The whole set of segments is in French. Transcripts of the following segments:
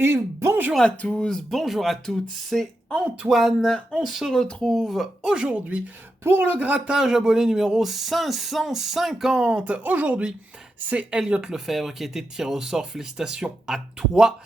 Et bonjour à tous, bonjour à toutes, c'est Antoine. On se retrouve aujourd'hui pour le grattage abonné numéro 550. Aujourd'hui, c'est Elliot Lefebvre qui a été tiré au sort. Félicitations à toi.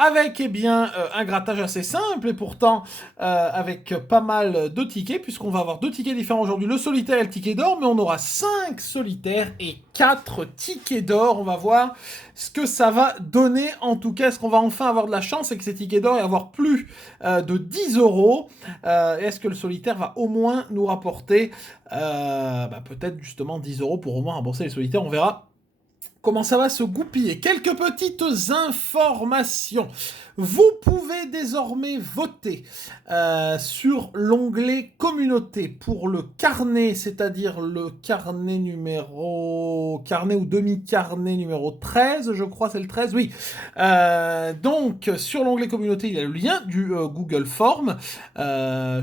Avec un grattage assez simple et pourtant avec pas mal de tickets, puisqu'on va avoir deux tickets différents aujourd'hui, le solitaire et le ticket d'or, mais on aura 5 solitaires et 4 tickets d'or. On va voir ce que ça va donner. En tout cas, est-ce qu'on va enfin avoir de la chance avec ces tickets d'or et avoir plus de 10 euros? Est-ce que le solitaire va au moins nous rapporter peut-être justement 10 euros pour au moins rembourser les solitaires? On verra comment ça va se goupiller. Quelques petites informations. Vous pouvez désormais voter sur l'onglet communauté pour le carnet, c'est-à-dire le carnet ou demi-carnet numéro 13, je crois c'est le 13, oui. Donc sur l'onglet communauté, il y a le lien du Google Form. J'ai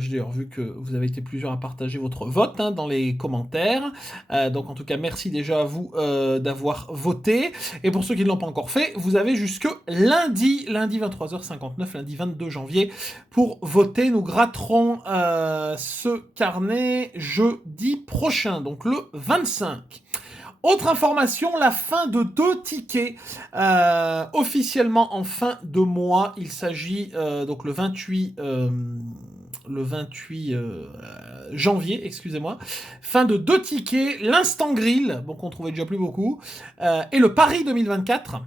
d'ailleurs vu que vous avez été plusieurs à partager votre vote dans les commentaires. Donc en tout cas, merci déjà à vous d'avoir voté. Et pour ceux qui ne l'ont pas encore fait, vous avez jusque lundi 23h59, lundi 22 janvier, pour voter. Nous gratterons ce carnet jeudi prochain, donc le 25. Autre information, la fin de 2 tickets officiellement en fin de mois. Il s'agit donc le 28 janvier, excusez-moi. Fin de 2 tickets, l'instant grill, bon qu'on trouvait déjà plus beaucoup, et le Paris 2024.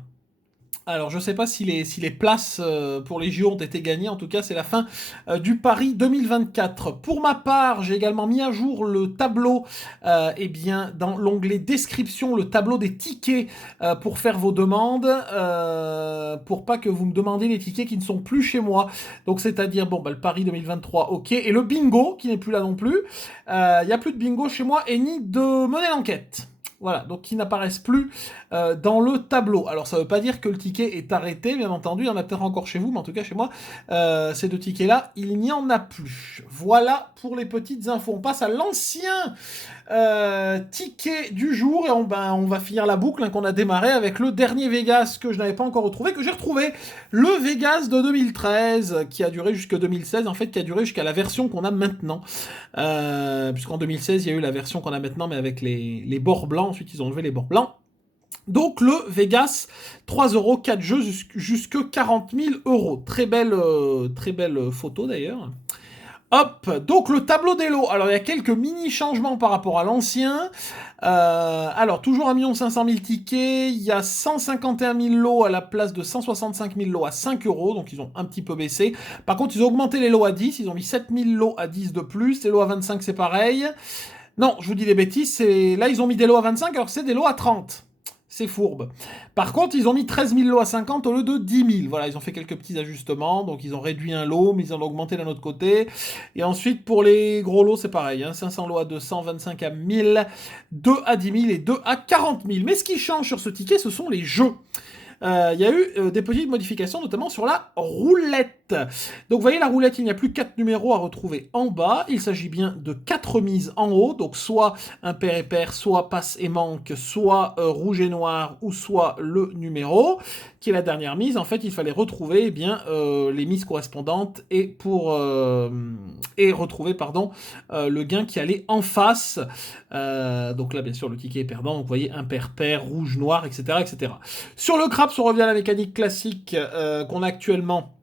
Alors, je sais pas si les places pour les JO ont été gagnées. En tout cas, c'est la fin du Paris 2024. Pour ma part, j'ai également mis à jour le tableau, dans l'onglet description, le tableau des tickets pour faire vos demandes, pour pas que vous me demandiez les tickets qui ne sont plus chez moi. Donc, c'est-à-dire, le Paris 2023, ok. Et le bingo, qui n'est plus là non plus. Il n'y a plus de bingo chez moi et ni de monnaie d'enquête. Voilà, donc qui n'apparaissent plus dans le tableau. Alors ça ne veut pas dire que le ticket est arrêté, bien entendu, il y en a peut-être encore chez vous, mais en tout cas chez moi, ces 2 tickets-là, il n'y en a plus. Voilà pour les petites infos. On passe à l'ancien ticket du jour et on va finir la boucle qu'on a démarré avec le dernier Vegas que je n'avais pas encore retrouvé, que j'ai retrouvé. Le Vegas de 2013, qui a duré jusqu'à 2016, en fait, qui a duré jusqu'à la version qu'on a maintenant. Puisqu'en 2016, il y a eu la version qu'on a maintenant, mais avec les bords blancs. Ensuite, ils ont enlevé les bords blancs. Donc le Vegas, 3 euros, 4 jeux jusque 40 000 euros. Très belle photo d'ailleurs. Hop, donc le tableau des lots. Alors il y a quelques mini changements par rapport à l'ancien. Alors toujours 1 500 000 tickets, il y a 151 000 lots à la place de 165 000 lots à 5 euros, donc ils ont un petit peu baissé. Par contre ils ont augmenté les lots à 10, ils ont mis 7 000 lots à 10 de plus, les lots à 25 c'est pareil. Non, je vous dis des bêtises, là ils ont mis des lots à 25 alors c'est des lots à 30. C'est fourbe. Par contre, ils ont mis 13 000 lots à 50 au lieu de 10 000. Voilà, ils ont fait quelques petits ajustements. Donc, ils ont réduit un lot, mais ils ont augmenté d'un autre côté. Et ensuite, pour les gros lots, c'est pareil. 500 lots à 200, 25 à 1000, 2 à 10 000 et 2 à 40 000. Mais ce qui change sur ce ticket, ce sont les jeux. Il y a eu des petites modifications, notamment sur la roulette. Donc vous voyez la roulette, il n'y a plus 4 numéros à retrouver en bas. Il s'agit bien de 4 mises en haut, donc soit impair et pair, soit passe et manque, soit rouge et noir, ou soit le numéro, qui est la dernière mise. En fait, il fallait retrouver les mises correspondantes et retrouver le gain qui allait en face. Donc là, bien sûr, le ticket est perdant. Donc vous voyez impair, pair, rouge, noir, etc., etc. Sur le craps, on revient à la mécanique classique qu'on a actuellement.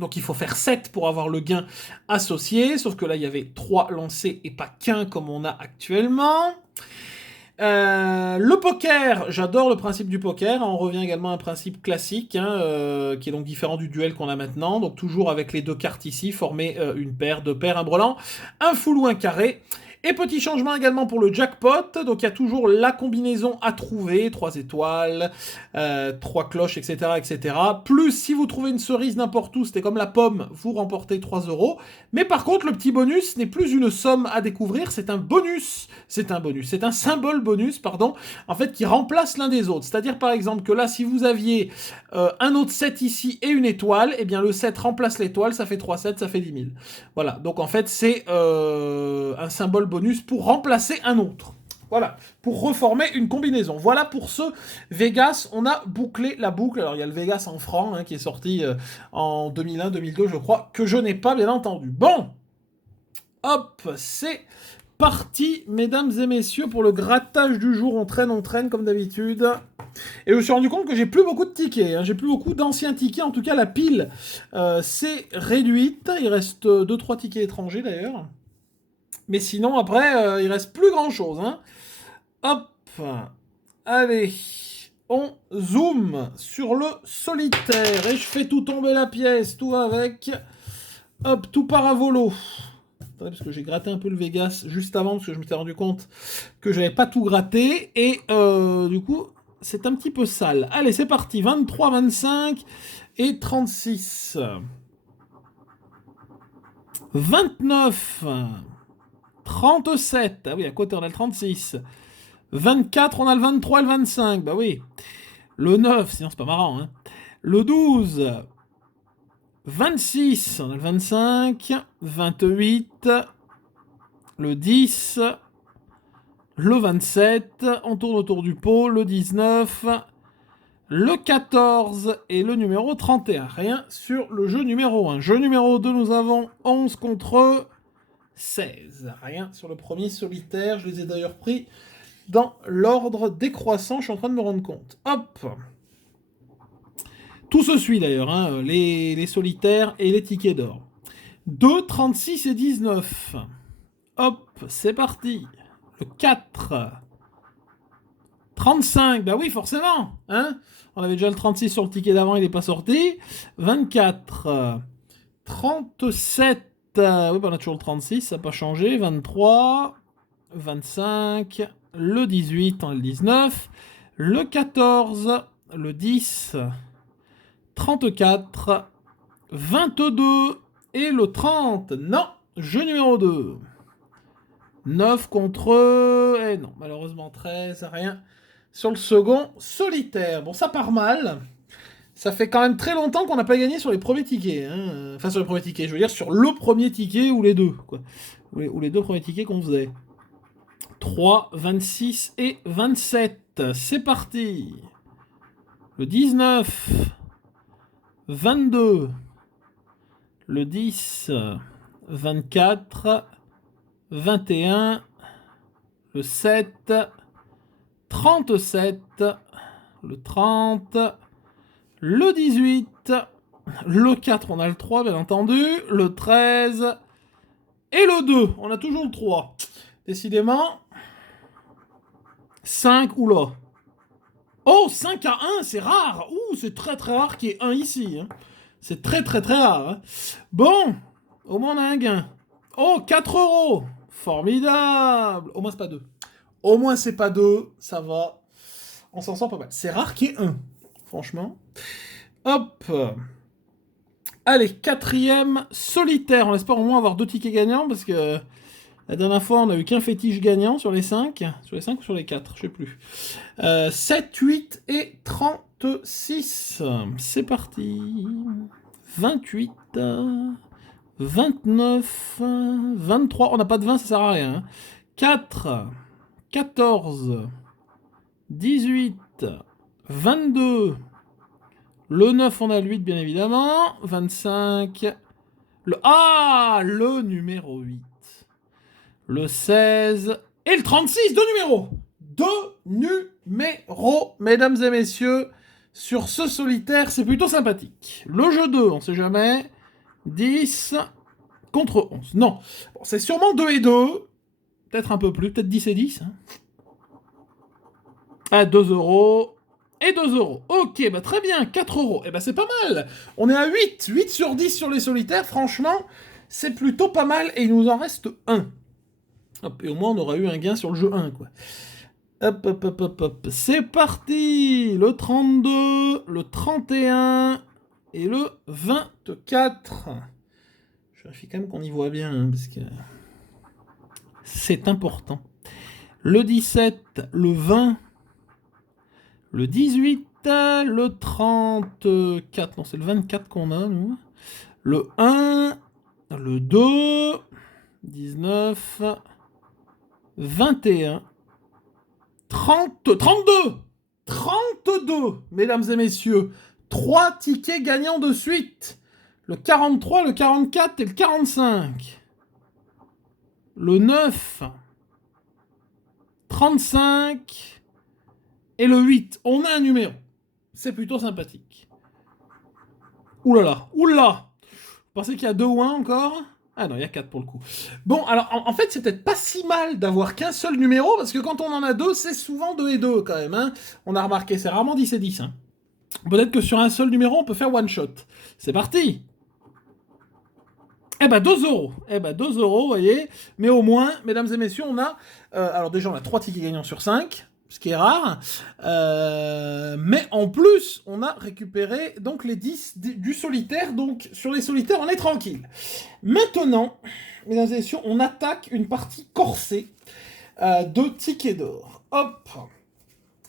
Donc il faut faire 7 pour avoir le gain associé, sauf que là il y avait 3 lancés et pas qu'un comme on a actuellement. Le poker, j'adore le principe du poker. On revient également à un principe classique, qui est donc différent du duel qu'on a maintenant. Donc toujours avec les 2 cartes ici, former une paire, 2 paires, un brelan, un full ou un carré. Et petit changement également pour le jackpot, donc il y a toujours la combinaison à trouver, 3 étoiles, 3 cloches, etc., etc. Plus si vous trouvez une cerise n'importe où, c'était comme la pomme, vous remportez 3 euros. Mais par contre, le petit bonus n'est plus une somme à découvrir, c'est un bonus. C'est un symbole bonus, pardon, en fait, qui remplace l'un des autres. C'est-à-dire par exemple que là, si vous aviez un autre 7 ici et une étoile, eh bien le 7 remplace l'étoile, ça fait 3 7, ça fait 10 000. Voilà, donc en fait, c'est un symbole bonus pour remplacer un autre. Voilà, pour reformer une combinaison. Voilà pour ce Vegas, on a bouclé la boucle. Alors il y a le Vegas en francs qui est sorti en 2001-2002 je crois, que je n'ai pas bien entendu. Bon, hop, c'est parti mesdames et messieurs pour le grattage du jour. On traîne comme d'habitude. Et je me suis rendu compte que j'ai plus beaucoup de tickets, j'ai plus beaucoup d'anciens tickets, en tout cas la pile s'est réduite. Il reste 2-3 tickets étrangers d'ailleurs. Mais sinon après, il reste plus grand chose. Hop, allez, on zoome sur le solitaire et je fais tout tomber la pièce, tout va avec. Hop, tout part à volo. Attendez, parce que j'ai gratté un peu le Vegas juste avant, parce que je m'étais rendu compte que j'avais pas tout gratté, et du coup, c'est un petit peu sale. Allez, c'est parti, 23, 25 et 36. 29, 37, ah oui, à côté on a le 36. 24, on a le 23 et le 25, bah oui. Le 9, sinon c'est pas marrant. Le 12, 26, on a le 25, 28, le 10, le 27, on tourne autour du pot, le 19, le 14 et le numéro 31. Rien sur le jeu numéro 1. Jeu numéro 2, nous avons 11 contre 16. Rien sur le premier solitaire, je les ai d'ailleurs pris dans l'ordre décroissant, je suis en train de me rendre compte. Hop. Tout se suit d'ailleurs, les solitaires et les tickets d'or. 2, 36 et 19. Hop, c'est parti. Le 4. 35, bah oui, forcément. On avait déjà le 36 sur le ticket d'avant, il n'est pas sorti. 24. 37. Oui, bah on a toujours le 36, ça n'a pas changé. 23. 25. Le 18, le 19. Le 14. Le 10. 34, 22 et le 30. Non, jeu numéro 2. 9 contre... Eh non, malheureusement 13, rien. Sur le second, solitaire. Bon, ça part mal. Ça fait quand même très longtemps qu'on n'a pas gagné sur les premiers tickets. Enfin, sur les premiers tickets, je veux dire sur le premier ticket ou les deux. Quoi. Ou les deux premiers tickets qu'on faisait. 3, 26 et 27. C'est parti. Le 19... 22, le 10, 24, 21, le 7, 37, le 30, le 18, le 4, on a le 3 bien entendu, le 13 et le 2, on a toujours le 3. Décidément, 5, oula. Oh, 5 à 1, c'est rare. Ouh, c'est très très rare qu'il y ait 1 ici. C'est très très très rare. Bon, au moins on a un gain. Oh, 4 euros. Formidable. Au moins c'est pas 2. Au moins c'est pas 2, ça va. On s'en sort pas mal. C'est rare qu'il y ait 1, franchement. Hop. Allez, quatrième solitaire. On espère au moins avoir 2 tickets gagnants parce que la dernière fois, on a eu qu'un fétiche gagnant sur les 5. Sur les 5 ou sur les 4, je sais plus. 7, 8 et 36. C'est parti. 28, 29, 23. On n'a pas de 20, ça sert à rien. 4, 14, 18, 22. Le 9, on a le 8, bien évidemment. 25. Le numéro 8. Le 16 et le 36, 2 numéros. 2 numéros, mesdames et messieurs, sur ce solitaire, c'est plutôt sympathique. Le jeu 2, on sait jamais. 10 contre 11. Non, bon, c'est sûrement 2 et 2. Peut-être un peu plus, peut-être 10 et 10. À 2 euros. Et 2 euros. Ok, bah très bien, 4 euros. Et bah c'est pas mal. On est à 8. 8 sur 10 sur les solitaires, franchement, c'est plutôt pas mal. Et il nous en reste 1. Hop, et au moins on aura eu un gain sur le jeu 1, quoi. Hop, hop, hop, hop, hop. C'est parti. Le 32, le 31 et le 24. Je vérifie quand même qu'on y voit bien, parce que c'est important. Le 17, le 20, le 18, le 34. Non, c'est le 24 qu'on a, nous. Le 1, le 2, 19, 21, 32 32, mesdames et messieurs. 3 tickets gagnants de suite. Le 43, le 44 et le 45. Le 9. 35. Et le 8. On a un numéro. C'est plutôt sympathique. Oulala. Oula. Vous pensez qu'il y a 2 ou 1 encore? Ah non, il y a 4 pour le coup. Bon, alors, en fait, c'est peut-être pas si mal d'avoir qu'un seul numéro, parce que quand on en a 2, c'est souvent 2 et 2, quand même. Hein. On a remarqué, c'est rarement 10 et 10. Hein. Peut-être que sur un seul numéro, on peut faire one shot. C'est parti. Eh ben 2 euros. Eh ben 2 euros, vous voyez. Mais au moins, mesdames et messieurs, on a... alors déjà, on a 3 tickets gagnants sur 5, ce qui est rare. Mais en plus, on a récupéré donc les 10 du solitaire. Donc sur les solitaires, on est tranquille. Maintenant, mesdames et messieurs, on attaque une partie corsée de tickets d'or. Hop.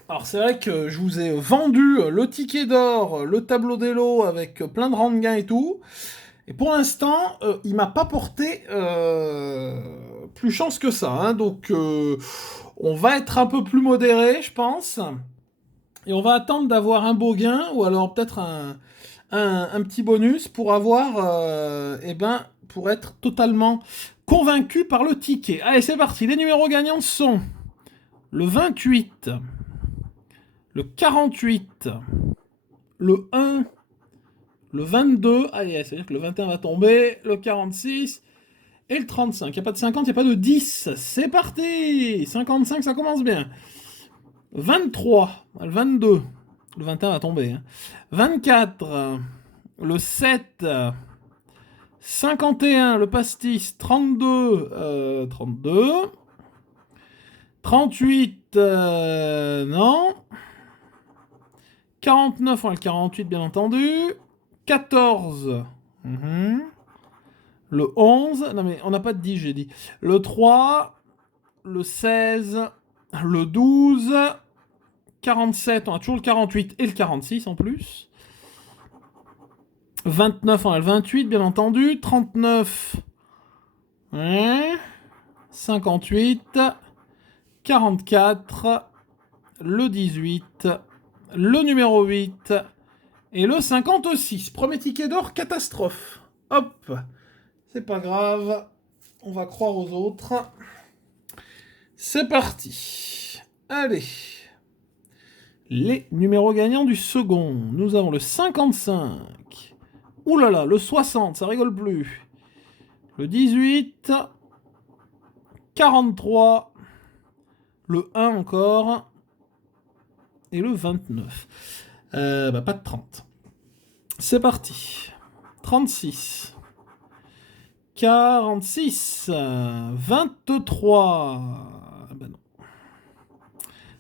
Alors c'est vrai que je vous ai vendu le ticket d'or, le tableau des lots avec plein de rangs de gain et tout. Et pour l'instant, il m'a pas porté plus chance que ça. Hein. Donc on va être un peu plus modéré, je pense. Et on va attendre d'avoir un beau gain ou alors peut-être un petit bonus pour avoir, pour être totalement convaincu par le ticket. Allez, c'est parti. Les numéros gagnants sont le 28, le 48, le 1, le 22, allez, c'est-à-dire que le 21 va tomber, le 46 et le 35. Il n'y a pas de 50, il n'y a pas de 10. C'est parti 55, ça commence bien. 23, le 22, le 21 va tomber. Hein. 24, le 7, 51, le pastis, 32, 32. 38, non. 49, on a le 48 bien entendu. 14, le 11, non mais on n'a pas de 10 j'ai dit. Le 3, le 16, le 12, 47, on a toujours le 48 et le 46 en plus. 29, on a le 28 bien entendu. 39, 58, 44, le 18, le numéro 8 et le 56. Premier ticket d'or, catastrophe. Hop, c'est pas grave, on va croire aux autres. C'est parti. Allez. Les numéros gagnants du second. Nous avons le 55. Ouh là là, le 60, ça rigole plus. Le 18. 43. Le 1 encore. Et le 29. Pas de 30. C'est parti. 36. 46. 23. Ben non.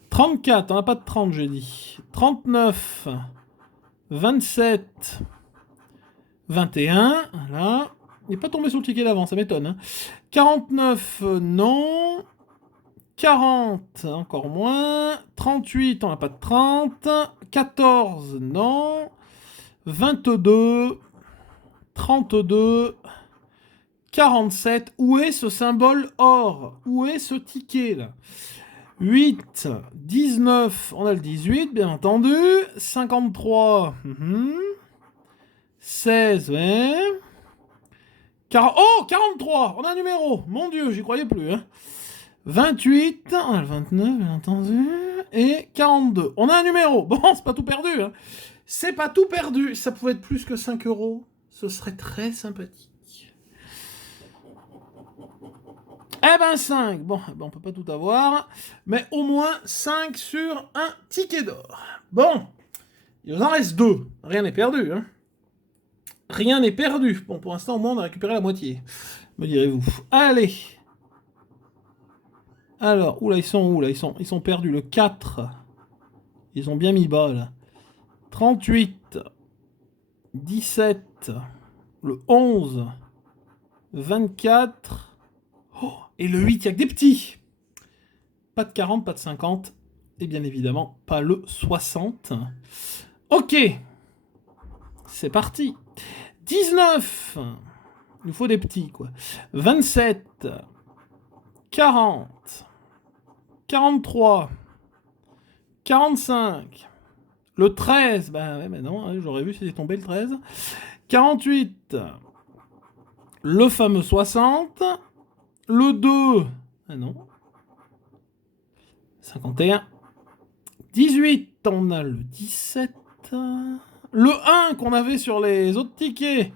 34. On n'a pas de 30, j'ai dit. 39. 27. 21. Voilà. Il n'est pas tombé sur le ticket d'avant, ça m'étonne. Hein. 49. Non. 40, encore moins. 38, on n'a pas de 30. 14, non. 22. 32. 47. Où est ce symbole or? Où est ce ticket là? 8. 19. On a le 18, bien entendu. 53. 16, ouais. Oh, 43. On a un numéro. Mon Dieu, j'y croyais plus. Hein. 28, on a le 29, bien entendu, et 42. On a un numéro. Bon, c'est pas tout perdu. Hein. C'est pas tout perdu. Ça pouvait être plus que 5 euros. Ce serait très sympathique. Eh ben 5. Bon, on peut pas tout avoir. Mais au moins 5 sur un ticket d'or. Bon, il nous en reste 2. Rien n'est perdu. Hein. Rien n'est perdu. Bon, pour l'instant, au moins, on a récupéré la moitié. Me direz-vous. Allez. Alors, oula, ils sont où là? Ils sont perdus. Le 4. Ils ont bien mis bas là. 38. 17. Le 11. 24. Oh, et le 8, il n'y a que des petits. Pas de 40, pas de 50. Et bien évidemment, pas le 60. Ok. C'est parti. 19. Il nous faut des petits, quoi. 27. 40. 43. 45. Le 13. Bah ouais, mais non, hein, j'aurais vu si c'était tombé le 13. 48. Le fameux 60. Le 2. Ah non. 51. 18. On a le 17. Le 1 qu'on avait sur les autres tickets.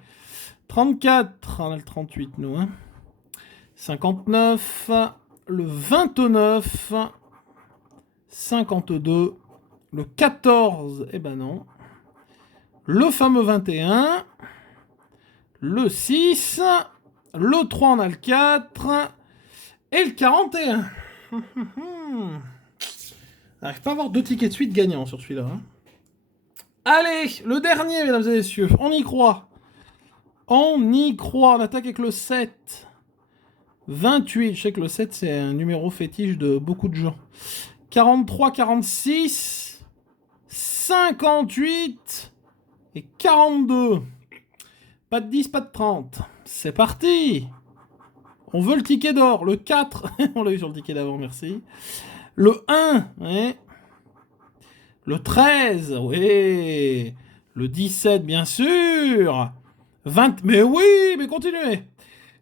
34. On a le 38, nous. Hein. 59. Le 29. 52. Le 14. Eh ben non. Le fameux 21. Le 6. Le 3, on a le 4. Et le 41. On n'arrive pas à avoir 2 tickets de suite gagnants sur celui-là. Hein. Allez, le dernier, mesdames et messieurs. On y croit. On y croit. On attaque avec le 7. 28. Je sais que le 7, c'est un numéro fétiche de beaucoup de gens. 43, 46. 58. Et 42. Pas de 10, pas de 30. C'est parti. On veut le ticket d'or. Le 4. On l'a eu sur le ticket d'avant, merci. Le 1. Ouais. Le 13. Oui. Le 17, bien sûr. 20. Mais oui, mais continuez.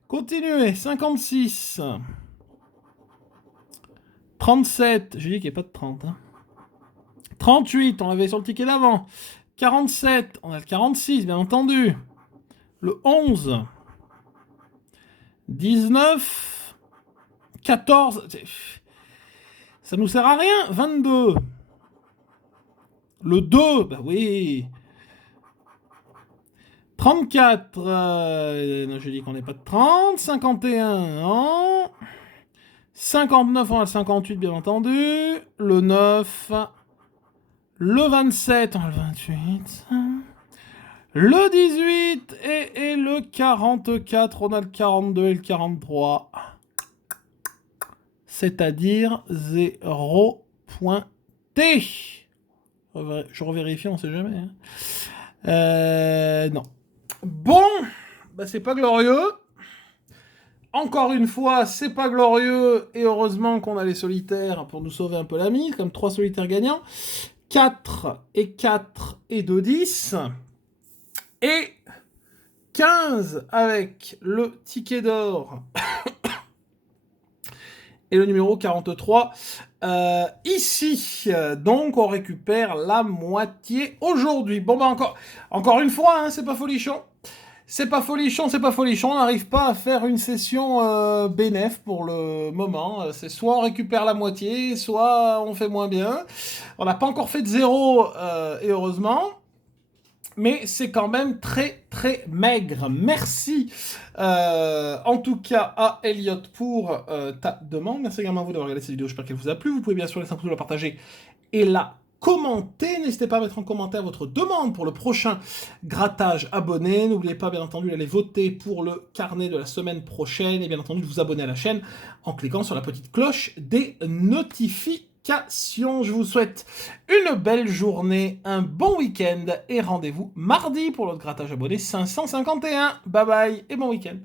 Continuez. 56. 37. J'ai dit qu'il n'y a pas de 30. Hein. 38. On l'avait sur le ticket d'avant. 47. On a le 46, bien entendu. Le 11. 19. 14. Ça nous sert à rien. 22. Le 2. Bah oui. 34. Non, je dis qu'on n'est pas de 30. 51. Non. 59. On a le 58, bien entendu. Le 9. Le 27. On a le 28. Le 18 et le 44, on a le 42 et le 43. C'est-à-dire 0 pointé. Je revérifie, on sait jamais. Hein. Non. Bon, bah c'est pas glorieux. Encore une fois, c'est pas glorieux. Et heureusement qu'on a les solitaires pour nous sauver un peu la mise, comme 3 solitaires gagnants. 4 et 4 et 2, 10. Et 15 avec le ticket d'or et le numéro 43. Ici, donc, on récupère la moitié aujourd'hui. Bon, bah encore une fois, hein, c'est pas folichon. C'est pas folichon. On n'arrive pas à faire une session bénéf pour le moment. C'est soit on récupère la moitié, soit on fait moins bien. On n'a pas encore fait de 0, et heureusement. Mais c'est quand même très très maigre. Merci en tout cas à Elliot pour ta demande. Merci également à vous d'avoir regardé cette vidéo, j'espère qu'elle vous a plu. Vous pouvez bien sûr laisser un pouce bleu, la partager et la commenter. N'hésitez pas à mettre en commentaire votre demande pour le prochain grattage abonné. N'oubliez pas bien entendu d'aller voter pour le carnet de la semaine prochaine et bien entendu de vous abonner à la chaîne en cliquant sur la petite cloche des notifications. Je vous souhaite une belle journée, un bon week-end et rendez-vous mardi pour notre grattage abonné 551. Bye bye et bon week-end.